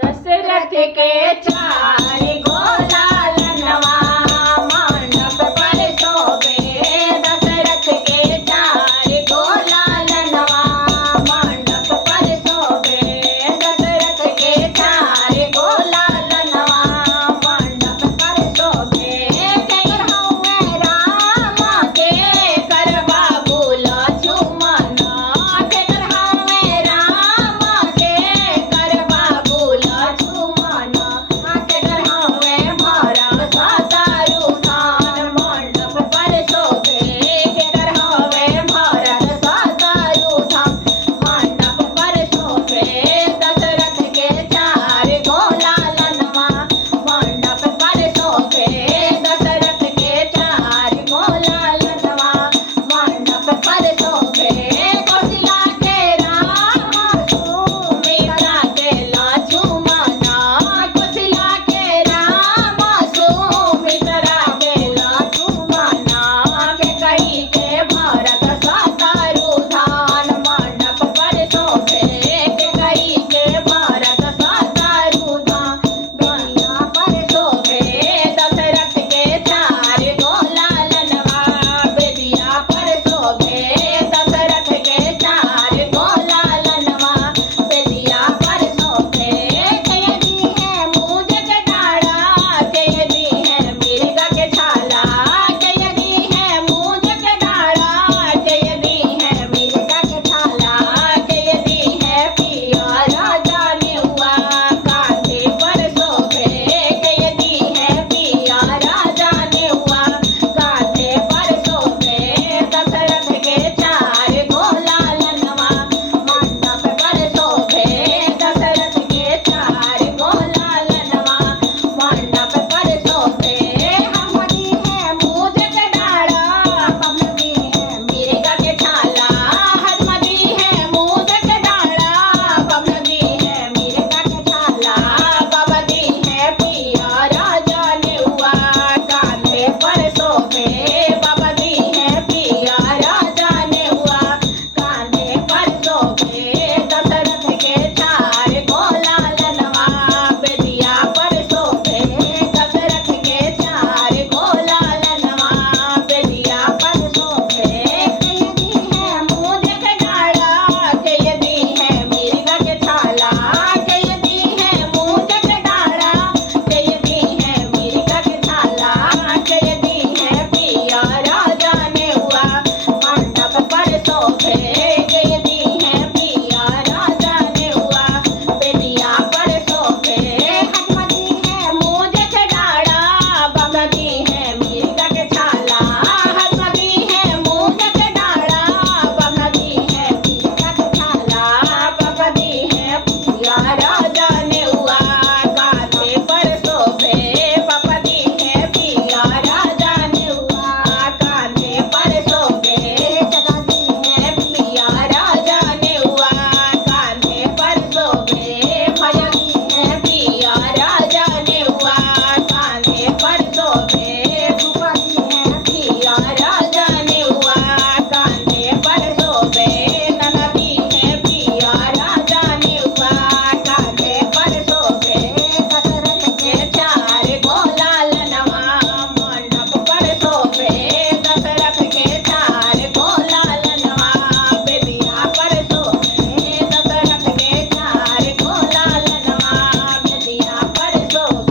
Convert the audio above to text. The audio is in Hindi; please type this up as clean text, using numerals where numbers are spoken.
दशरथ के चार गोलालनवा मंडप पर शोभे। दशरथ के चार गोलालनवा मंडप पर शोभे। दशरथ के चार गोलालनवा मंडप पर शोभे। केकर हउए राम के कर बाबू लक्ष्मण। केकर हउए राम के कर बाबू लक्ष्मण। केकर हउए भरत शत्रुघ्न मंडप पर शोभे। केकर हउए भरत शत्रुघ्न मंडप पर शोभे। दशरथ के चार गोलालनवा मंडप पर शोभे। दशरथ के चार गोलालनवा मंडप पर शोभे। कौशल्या के राम सुमित्रा के लक्ष्मण। कौशल्या के राम सुमित्रा के लक्ष्मण। कैकेयी के भरत शत्रुघ्न मंडप पर शोभे। कैकेयी के भरत शत्रुघ्न गैया पर शोभे। दशरथ के चार गोलालनवा बेदिया पर शोभे। दशरथ के चार गोलालनवा बेदिया पर शोभे। कैदी है मूंज के डाढ़ा। कैदी है मिर्ग के छाला। कैदी है मूंज के डाढ़ा। कैदी है मिर्ग के छाला। कैदी है पिया राजा नेउआ कांधे पर शोभे। कैदी है पिया राजा नेउआ कांधे पर शोभे। दशरथ के चार गोलालनवा मंडप पर शोभे। दशरथ के चार गोलालनवा मंडप पर शोभे। हमदी है मूंज के डाढ़ा। बमदी है मिर्ग के छाला। हमदी है मूंज के डाढ़ा। बमदी है मिर्ग के छाला। बमदी है पिया राजा नेउआ कांधे पर शोभे। बमदी है पिया राजा नेउआ कांधे पर शोभे। दशरथ के चार गोलालनवा बेदिया पर शोभे। दशरथ के चार गोलालनवा बेदिया पर शोभे। कैदी है मूंज के डाढ़ा। कैदी है मिर्ग के छाला। कैदी है मूंज के डाढ़ा। कैदी है मिर्ग के छाला। कैदी है पिया राजा नेउआ मंडप पर शोभे। कैदी है पिया राजा नेउआ बेदिया पर शोभे। हमदी है मूंज के डाढ़ा। बमदी है मिर्ग के छाला। हमदी है मूंज के डाढ़ा। बमदी है मिर्ग के छाला। बमदी है पिया राजा नेउआ कांधे पर शोभे। बमदी है पिया राजा नेउआ कांधे पर शोभे। जगदी है पिया राजा नेउआ कांधे पर शोभे। भयदी है पिया राजा नेउआ कांधे पर शोभे। द्रुपदी है पिया राजा नेउआ कांधे पर शोभे। ननदी है पिया राजा नेउआ कांधे पर शोभे। दशरथ के चार गोलालनवा मंडप पर शोभे। दशरथ के चार गोलालनवा बेदिया पर शोभे। दशरथ के चार गोलालनवा बेदिया पर शोभे।